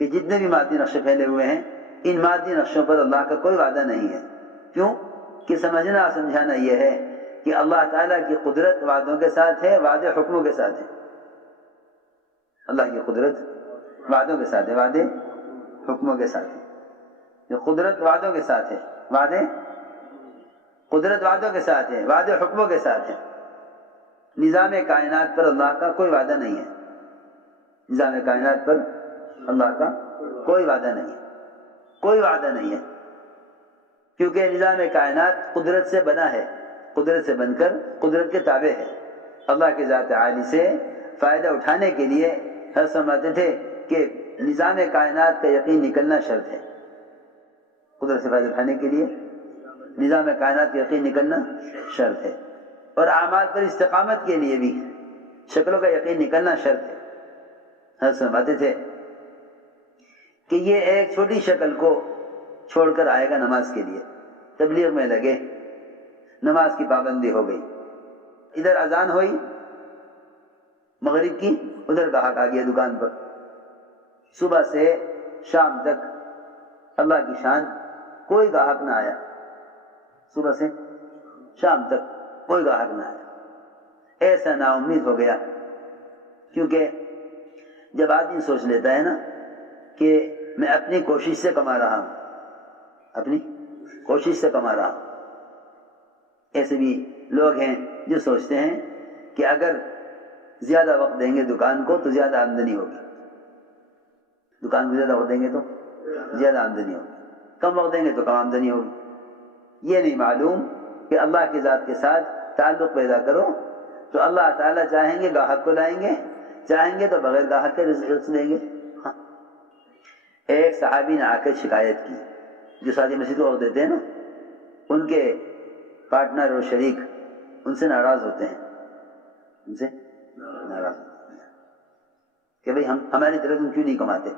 کہ جتنے بھی مادی نقشے پھیلے ہوئے ہیں ان مادی نقشوں پر اللہ کا کوئی وعدہ نہیں ہے. کیوں کہ سمجھنا سمجھانا یہ ہے کہ اللہ تعالیٰ کی قدرت وعدوں کے ساتھ ہے, وعدے حکموں کے ساتھ ہے. اللہ کی قدرت وعدوں کے ساتھ ہے, وعدے حکموں کے ساتھ ہے. یہ قدرت وعدوں کے ساتھ ہے, وعدے قدرت وعدوں کے ساتھ ہے, وعدے حکموں کے ساتھ ہے. نظام کائنات پر اللہ کا کوئی وعدہ نہیں ہے. نظام کائنات پر اللہ کا کوئی وعدہ نہیں ہے, کوئی وعدہ نہیں ہے. کیونکہ نظام کائنات قدرت سے بنا ہے, قدرت سے بن کر قدرت کے تابع ہے. اللہ کی ذات عالی سے فائدہ اٹھانے کے لیے ہر سمجھتے تھے کہ نظام کائنات کا یقین نکلنا شرط ہے. قدرت سے فائدہ اٹھانے کے لیے نظام کائنات کا یقین نکلنا شرط ہے. اور اعمال پر استقامت کے لیے بھی شکلوں کا یقین نکلنا شرط ہے. ہر سمجھتے تھے کہ یہ ایک چھوٹی شکل کو چھوڑ کر آئے گا نماز کے لیے, تبلیغ میں لگے, نماز کی پابندی ہو گئی, ادھر اذان ہوئی مغرب کی, ادھر گاہک آ گیا دکان پر. صبح سے شام تک اللہ کی شان کوئی گاہک نہ آیا, صبح سے شام تک کوئی گاہک نہ آیا. ایسا نا امید ہو گیا. کیونکہ جب آدمی سوچ لیتا ہے نا کہ میں اپنی کوشش سے کما رہا ہوں, اپنی کوشش سے کما رہا ہوں. ایسے بھی لوگ ہیں جو سوچتے ہیں کہ اگر زیادہ وقت دیں گے دکان کو تو زیادہ آمدنی ہوگی, دکان کو زیادہ وقت دیں گے تو زیادہ آمدنی ہوگی, کم وقت دیں گے تو کم آمدنی ہوگی. یہ نہیں معلوم کہ اللہ کی ذات کے ساتھ تعلق پیدا کرو تو اللہ تعالیٰ چاہیں گے گاہک کو لائیں گے, چاہیں گے تو بغیر گاہک کے رزق دیں گے. ہاں. ایک صحابی نے آ کر شکایت کی, جو ساری مسجد کو وقت دیتے ہیں نا, ان کے پارٹنر اور شریک ان سے ناراض ہوتے ہیں, ان سے ناراض ہوتے ہیں کہ بھئی ہماری طرف تم کیوں نہیں کماتے.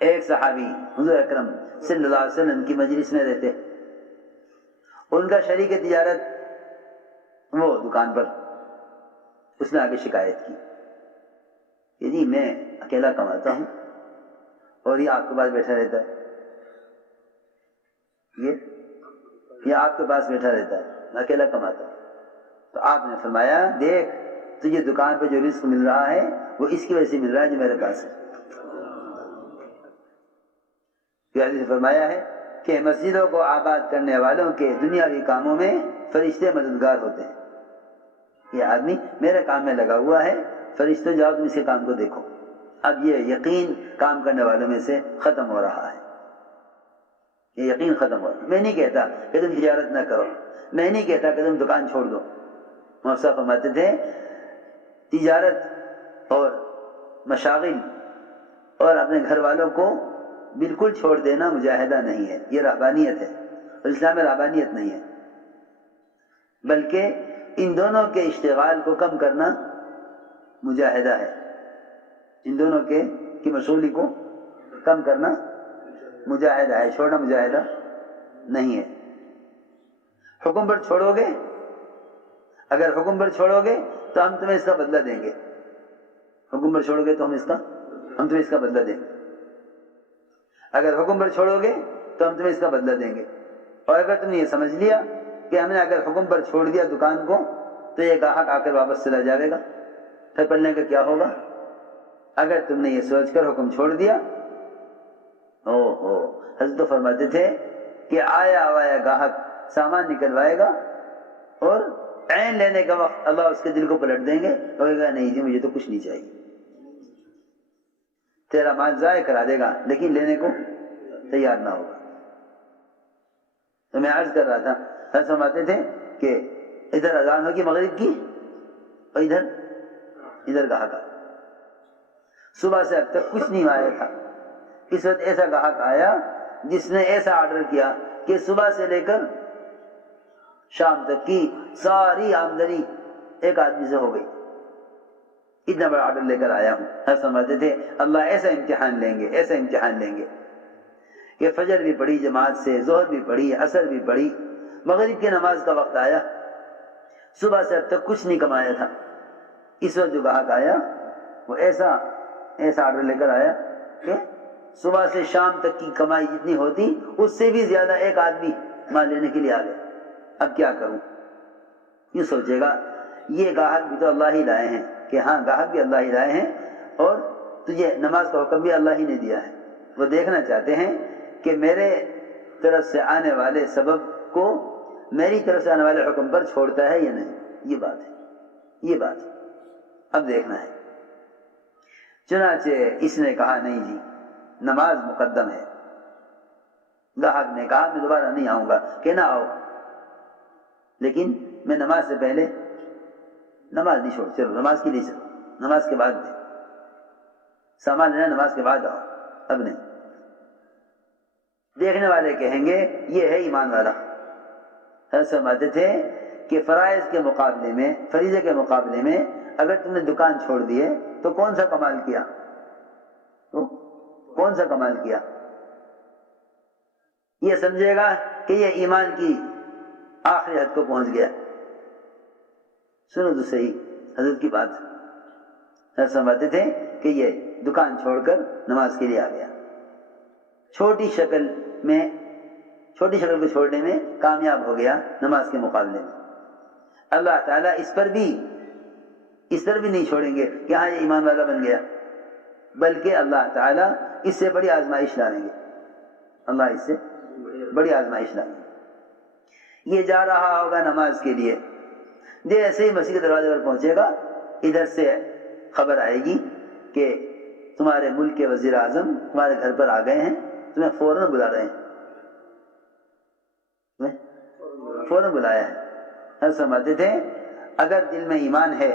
ایک صحابی حضور اکرم صلی اللہ علیہ وسلم کی مجلس میں رہتے, ان کا شریک تجارت وہ دکان پر, اس نے آگے شکایت کی کہ جی میں اکیلا کماتا ہوں اور یہ آپ کے پاس بیٹھا رہتا ہے, یہ آپ کے پاس بیٹھا رہتا ہے, میں اکیلا کماتا ہوں. تو آپ نے فرمایا دیکھ تجھے دکان پہ جو رزق مل رہا ہے وہ اس کی وجہ سے مل رہا ہے جو میرے پاس ہے. حدیث فرمایا ہے کہ مسجدوں کو آباد کرنے والوں کے دنیاوی کاموں میں فرشتے مددگار ہوتے ہیں. یہ آدمی میرے کام میں لگا ہوا ہے, فرشتوں جاؤ تم اس کے کام کو دیکھو. اب یہ یقین کام کرنے والوں میں سے ختم ہو رہا ہے, یہ یقین ختم ہو رہا ہے. میں نہیں کہتا کہ تم تجارت نہ کرو, میں نہیں کہتا کہ تم دکان چھوڑ دو. موسیٰ فرماتے تھے تجارت اور مشاغل اور اپنے گھر والوں کو بالکل چھوڑ دینا مجاہدہ نہیں ہے, یہ رہبانیت ہے. اور اسلام میں رہبانیت نہیں ہے, بلکہ ان دونوں کے اشتغال کو کم کرنا مجاہدہ ہے. ان دونوں کی مشغولی کو کم کرنا مجاہدہ ہے, چھوڑنا مجاہدہ نہیں ہے. حکم پر چھوڑو گے, اگر حکم پر چھوڑو گے تو ہم تمہیں اس کا بدلہ دیں گے. حکم پر چھوڑو گے تو ہم تمہیں اس کا بدلہ دیں گے. اگر حکم پر چھوڑو گے تو ہم تمہیں اس کا بدلہ دیں گے. اور اگر تم نے یہ سمجھ لیا کہ ہم نے اگر حکم پر چھوڑ دیا دکان کو تو یہ گاہک آ کر واپس چلا جائے گا, پھر پڑھنے کا کیا ہوگا. اگر تم نے یہ سوچ کر حکم چھوڑ دیا, حضرت تو فرماتے تھے کہ آیا آوایا گاہک سامان نکلوائے گا اور عین لینے کا وقت اللہ اس کے دل کو پلٹ دیں گے, کہے گا نہیں جی مجھے تو کچھ نہیں چاہیے. تیرا مال ضائع کرا دے گا لیکن لینے کو تیار نہ ہوگا. تو میں عرض کر رہا تھا, حضرت فرماتے تھے کہ ادھر اذان ہوگی مغرب کی اور ادھر گاہک. صبح سے اب تک کچھ نہیں آیا تھا. اس وقت ایسا گاہک آیا جس نے ایسا آرڈر کیا کہ صبح سے لے کر شام تک کی ساری آمدنی ایک آدمی سے ہو گئی. اتنا بڑا آرڈر لے کر آیا ہوں. ہر سمجھتے تھے اللہ ایسا امتحان لیں گے, ایسا امتحان لیں گے کہ فجر بھی پڑھی جماعت سے, ظہر بھی پڑھی, عصر بھی پڑھی, مغرب کی نماز کا وقت آیا, صبح سے اب تک کچھ نہیں کمایا تھا. اس وقت جو گاہک آیا وہ ایسا آرڈر لے کر آیا کہ صبح سے شام تک کی کمائی جتنی ہوتی اس سے بھی زیادہ ایک آدمی مال لینے کے لیے آ گئے، اب کیا کروں؟ یہ سوچے گا یہ گاہک بھی تو اللہ ہی لائے ہیں، کہ ہاں گاہک بھی اللہ ہی لائے ہیں، اور تجھے نماز کا حکم بھی اللہ ہی نے دیا ہے۔ وہ دیکھنا چاہتے ہیں کہ میرے طرف سے آنے والے سبب کو میری طرف سے آنے والے حکم پر چھوڑتا ہے یا نہیں، یہ بات ہے، یہ بات ہے، اب دیکھنا ہے۔ چنانچہ اس نے کہا نہیں جی نماز مقدم ہے۔ گاہک نے کہا میں دوبارہ نہیں آؤں گا، کہ نہ آؤ، لیکن میں نماز سے پہلے نماز نہیں چھوڑ، چلو نماز کے لیے چلو، نماز کے بعد دے سامان لینا، نماز کے بعد آؤ، اب نہیں۔ دیکھنے والے کہیں گے یہ ہے ایمان والا۔ سمجھتے تھے کہ فرائض کے مقابلے میں، فریضے کے مقابلے میں اگر تم نے دکان چھوڑ دی ہے تو کون سا کمال کیا، تو کون سا کمال کیا؟ یہ سمجھے گا کہ یہ ایمان کی آخری حد کو پہنچ گیا۔ سنو تو صحیح حضرت کی بات، سمجھتے تھے کہ یہ دکان چھوڑ کر نماز کے لیے آ گیا، چھوٹی شکل کو چھوڑنے میں کامیاب ہو گیا نماز کے مقابلے میں۔ اللہ تعالیٰ اس پر بھی نہیں چھوڑیں گے کہ ہاں یہ ایمان والا بن گیا، بلکہ اللہ تعالیٰ اس سے بڑی آزمائش ڈالیں گے، اللہ اس سے بڑی آزمائش ڈالیں گے۔ یہ جا رہا ہوگا نماز کے لیے، جیسے ہی مسجد کے دروازے پر پہنچے گا ادھر سے خبر آئے گی کہ تمہارے ملک کے وزیر اعظم تمہارے گھر پر آ گئے ہیں، تمہیں فوراً بلا رہے ہیں، تمہیں فوراً بلایا ہے۔ ہم سمجھتے تھے اگر دل میں ایمان ہے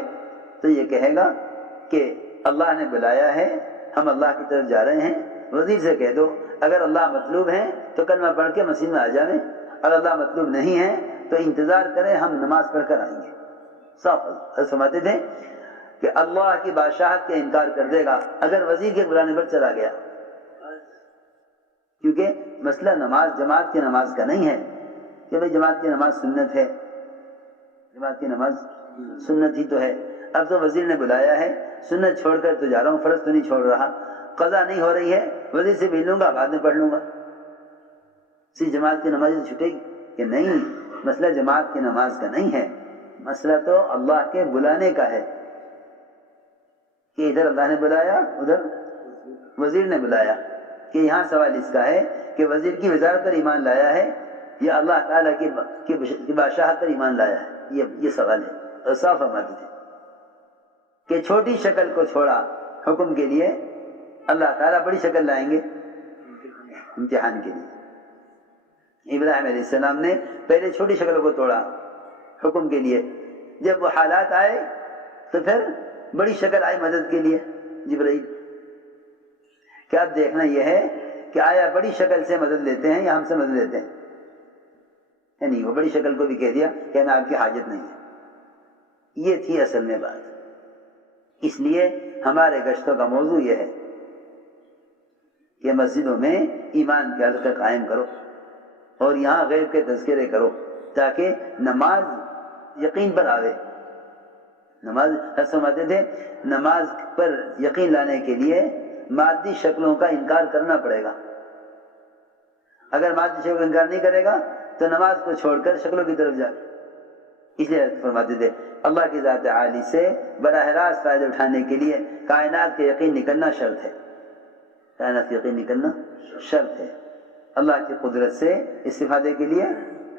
تو یہ کہے گا کہ اللہ نے بلایا ہے، ہم اللہ کی طرف جا رہے ہیں۔ وزیر سے کہہ دو اگر اللہ مطلوب ہے تو کلمہ پڑھ کے مسجد میں آ جائیں، اگر اللہ مطلوب نہیں ہے تو انتظار کریں، ہم نماز پڑھ کر آئیں گے۔ صاف سمجھتے تھے کہ اللہ کی بادشاہت کا انکار کر دے گا اگر وزیر کے بلانے پر چلا گیا، کیونکہ مسئلہ نماز جماعت کی نماز کا نہیں ہے کہ بھئی جماعت کی نماز سنت ہے، جماعت کی نماز سنت ہی تو ہے۔ اب تو وزیر نے بلایا ہے، سنت چھوڑ کر تو جا رہا ہوں، فرض تو نہیں چھوڑ رہا، قضا نہیں ہو رہی ہے، وزیر سے بھی لوں گا بعد میں پڑھ لوں گا، اسی جماعت کی نماز چھوٹے گی کہ نہیں؟ مسئلہ جماعت کی نماز کا نہیں ہے، مسئلہ تو اللہ کے بلانے کا ہے، کہ ادھر اللہ نے بلایا ادھر وزیر نے بلایا، کہ یہاں سوال اس کا ہے کہ وزیر کی وزارت پر ایمان لایا ہے یا اللہ تعالیٰ کی بادشاہت پر ایمان لایا ہے، یہ سوال ہے۔ اور صاف فرماتے تھے کہ چھوٹی شکل کو چھوڑا حکم کے لیے، اللہ تعالیٰ بڑی شکل لائیں گے امتحان کے لیے۔ ابراہیم علیہ السلام نے پہلے چھوٹی شکل کو توڑا حکم کے لیے، جب وہ حالات آئے تو پھر بڑی شکل آئی مدد کے لیے، جبرائیل۔ کہ اب دیکھنا یہ ہے کہ آیا بڑی شکل سے مدد لیتے ہیں یا ہم سے مدد لیتے ہیں؟ نہیں، وہ بڑی شکل کو بھی کہہ دیا کہ ہمیں آپ کی حاجت نہیں ہے۔ یہ تھی اصل میں بات۔ اس لیے ہمارے گشتوں کا موضوع یہ ہے کہ مسجدوں میں ایمان کے حلقے قائم کرو اور یہاں غیب کے تذکرے کرو تاکہ نماز یقین پر آوے۔ نماز سمجھتے تھے نماز پر یقین لانے کے لیے مادی شکلوں کا انکار کرنا پڑے گا۔ اگر مادی شکلوں کا انکار نہیں کرے گا تو نماز کو چھوڑ کر شکلوں کی طرف جائے۔ اس لیے فرماتے تھے اللہ کی ذات عالی سے براہ راست فائدہ اٹھانے کے لیے کائنات کے یقین نکلنا شرط ہے، کائنات کے یقین نکلنا شرط ہے۔ اللہ کی قدرت سے استفادے کے لیے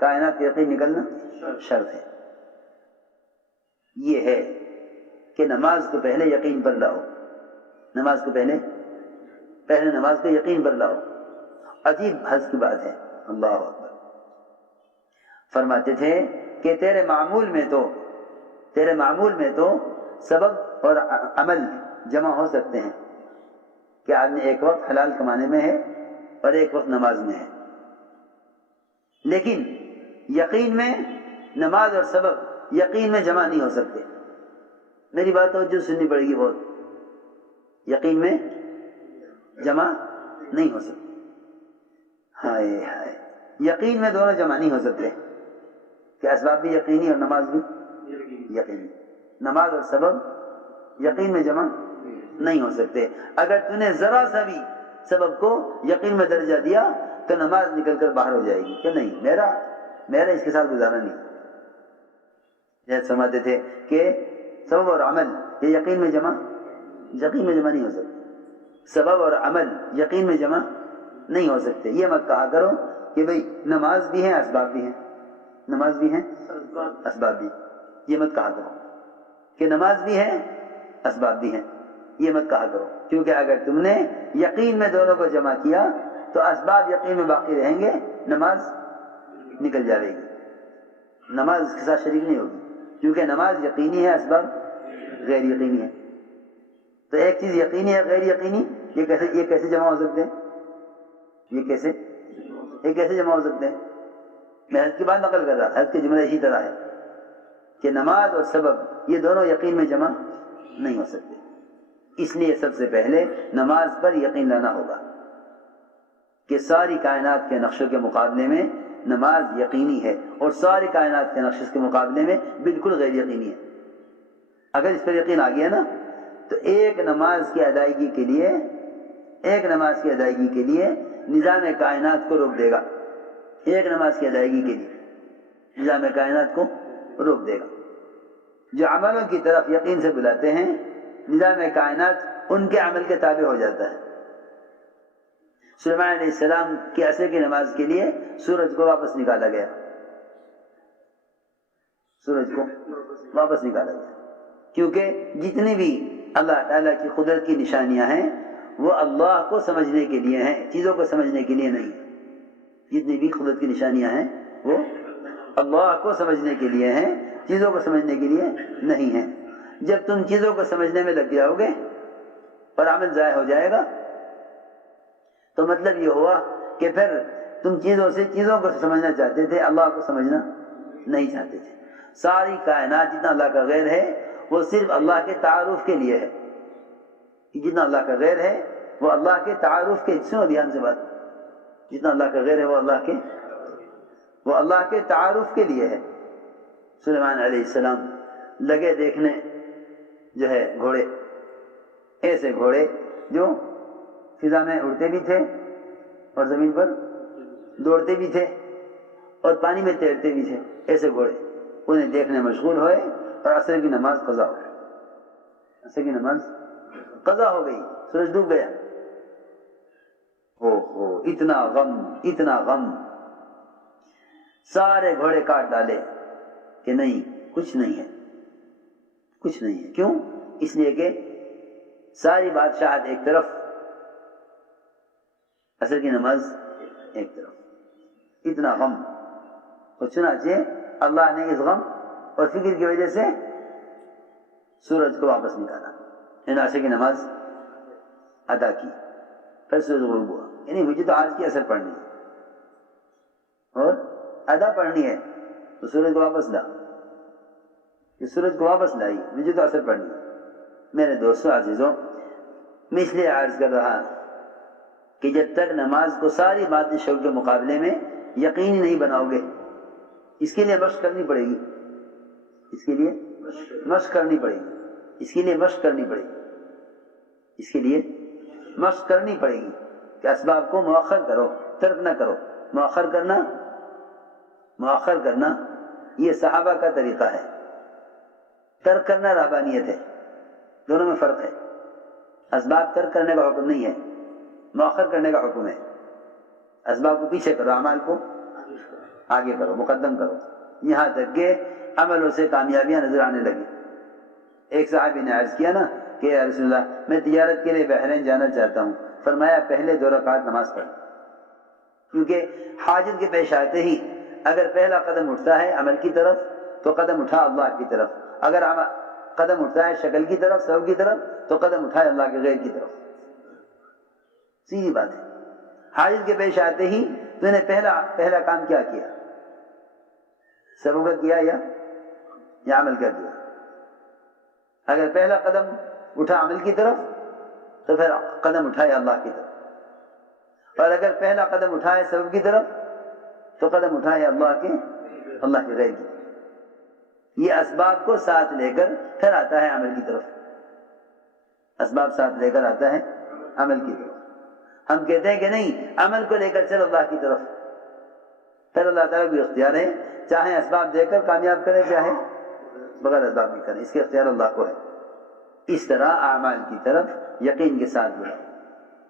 کائنات کے یقین نکلنا شرط ہے۔ یہ ہے کہ نماز کو پہلے یقین پر لاؤ، نماز کو پہلے نماز کو یقین پر لاؤ۔ عجیب حس کی بات ہے، اللہ اکبر۔ فرماتے تھے کہ تیرے معمول میں تو سبب اور عمل جمع ہو سکتے ہیں، کہ آدمی ایک وقت حلال کمانے میں ہے اور ایک وقت نماز میں ہے، لیکن یقین میں نماز اور سبب یقین میں جمع نہیں ہو سکتے۔ میری بات توجہ سننی پڑے گی بہت، یقین میں جمع نہیں ہو سکتے۔ ہائے ہائے، یقین میں دونوں جمع نہیں ہو سکتے کہ اسباب بھی یقینی اور نماز بھی یقینی، نماز اور سبب یقین میں جمع نہیں ہو سکتے۔ اگر تو نے ذرا سا بھی سبب کو یقین میں درجہ دیا تو نماز نکل کر باہر ہو جائے گی کہ نہیں میرا اس کے ساتھ گزارا نہیں. جیسے سمجھتے تھے کہ سبب اور عمل یہ یقین میں جمع نہیں ہو سکتے. سبب اور عمل یقین میں جمع نہیں ہو سکتے. یہ مت کہا کرو کہ بھئی نماز بھی ہے اسباب بھی ہیں، نماز بھی ہیں اسباب بھی. یہ مت کہا کرو کہ نماز بھی ہے اسباب بھی ہیں. یہ مت کہا کرو، کیونکہ اگر تم نے یقین میں دونوں کو جمع کیا تو اسباب یقین میں باقی رہیں گے، نماز نکل جائے گی، نماز اس کے ساتھ شریک نہیں ہوگی. کیونکہ نماز یقینی ہے، اسباب غیر یقینی ہے. تو ایک چیز یقینی ہے غیر یقینی، یہ کیسے جمع ہو سکتے ہیں؟ یہ کیسے جمع ہو سکتے ہیں؟ میں حضرت کی بات نقل کر رہا. حضرت کے جملہ اسی طرح ہے کہ نماز اور سبب یہ دونوں یقین میں جمع نہیں ہو سکتے. اس لیے سب سے پہلے نماز پر یقین لانا ہوگا کہ ساری کائنات کے نقشوں کے مقابلے میں نماز یقینی ہے، اور ساری کائنات کے نقشوں کے مقابلے میں بالکل غیر یقینی ہے. اگر اس پر یقین آ گیا نا تو ایک نماز کی ادائیگی کے لیے نظام کائنات کو روک دے گا. ایک نماز کی ادائیگی کے لیے نظام کائنات کو روک دے گا. جو عملوں کی طرف یقین سے بلاتے ہیں، نظام کائنات ان کے عمل کے تابع ہو جاتا ہے. سلیمان علیہ السلام کی عصر کی نماز کے لیے سورج کو واپس نکالا گیا. کیونکہ جتنی بھی اللہ تعالیٰ کی قدرت کی نشانیاں ہیں وہ اللہ کو سمجھنے کے لیے ہیں، چیزوں کو سمجھنے کے لیے نہیں. جتنی بھی قدرت کی نشانیاں ہیں وہ اللہ کو سمجھنے کے لیے ہیں، چیزوں کو سمجھنے کے لیے نہیں ہیں. جب تم چیزوں کو سمجھنے میں لگ جاؤ گے اور عمل ضائع ہو جائے گا تو مطلب یہ ہوا کہ پھر تم چیزوں کو سمجھنا چاہتے تھے، اللہ کو سمجھنا نہیں چاہتے تھے. ساری کائنات جتنا اللہ کا غیر ہے وہ صرف اللہ کے تعارف کے لیے ہے. جتنا اللہ کا غیر ہے وہ اللہ کے تعارف کے، سنو دھیان سے بات، جتنا اللہ کا غیر ہے وہ اللہ کے تعارف کے لیے ہے. سلیمان علیہ السلام لگے دیکھنے جو ہے گھوڑے، ایسے گھوڑے جو فضا میں اڑتے بھی تھے اور زمین پر دوڑتے بھی تھے اور پانی میں تیرتے بھی تھے. ایسے گھوڑے انہیں دیکھنے مشغول ہوئے اور عصر کی نماز قضا ہو گئی. سورج ڈوب گیا. اتنا غم. سارے گھوڑے کاٹ ڈالے کہ نہیں، کچھ نہیں ہے. کیوں؟ اس لیے کہ ساری بادشاہت ایک طرف، عصر کی نماز ایک طرف. اتنا غم. اور چنانچہ اللہ نے اس غم اور فکر کی وجہ سے سورج کو واپس نکالا، یعنی عصر کی نماز ادا کی. پھر سورج غروب ہوا. یعنی مجھے تو آج کی اثر پڑھنی ہے اور ادا پڑھنی ہے تو سورج کو واپس لا. کہ سورج کو واپس لائی، مجھے تو اثر پڑھنی ہے. میرے دوستوں عزیزوں، میں اس لیے عرض کر رہا کہ جب تک نماز کو ساری باطنی شعور کے مقابلے میں یقینی نہیں بناؤ گے، اس کے لیے مشق کرنی پڑے گی. اس کے لیے مشق کرنی پڑے گی کہ اسباب کو مؤخر کرو، ترک نہ کرو. مؤخر کرنا یہ صحابہ کا طریقہ ہے. ترک کرنا رہبانیت ہے. دونوں میں فرق ہے. اسباب ترک کرنے کا حکم نہیں ہے، مؤخر کرنے کا حکم ہے. اسباب کو پیچھے کرو، اعمال کو آگے کرو، مقدم کرو، یہاں تک کہ عملوں سے کامیابیاں نظر آنے لگی. ایک صحابی نے عرض کیا نا کہ یا رسول اللہ، میں تجارت کے لیے بحرین جانا چاہتا ہوں. فرمایا پہلے 2 رکعت نماز پڑھ، کیونکہ حاجت کے پیش آتے ہی اگر پہلا قدم اٹھتا ہے عمل کی طرف تو قدم اٹھا اللہ کی طرف. اگر قدم اٹھتا ہے شکل کی طرف، سبب کی طرف، تو قدم اٹھائے اللہ کے غیر کی طرف. سیدھی بات ہے. حاجت کے پیش آتے ہی تو نے پہلا کام کیا کیا؟ سبب کا کیا یا عمل کا کیا؟ اگر پہلا قدم اٹھا عمل کی طرف تو پھر قدم اٹھائے اللہ کی طرف، اور اگر پہلا قدم اٹھائے سبب کی طرف تو قدم اٹھائے اللہ کے غیر کی طرف. یہ اسباب کو ساتھ لے کر پھر آتا ہے عمل کی طرف. اسباب ساتھ لے کر آتا ہے عمل کی طرف. ہم کہتے ہیں کہ نہیں عمل کو لے کر چل اللہ کی طرف، پھر اللہ تعالیٰ کو اختیار ہے، چاہے اسباب دے کر کامیاب کرے چاہے بغیر اسباب بھی کرے، اس کے اختیار اللہ کو ہے۔ اس طرح اعمال کی طرف یقین کے ساتھ بڑھو۔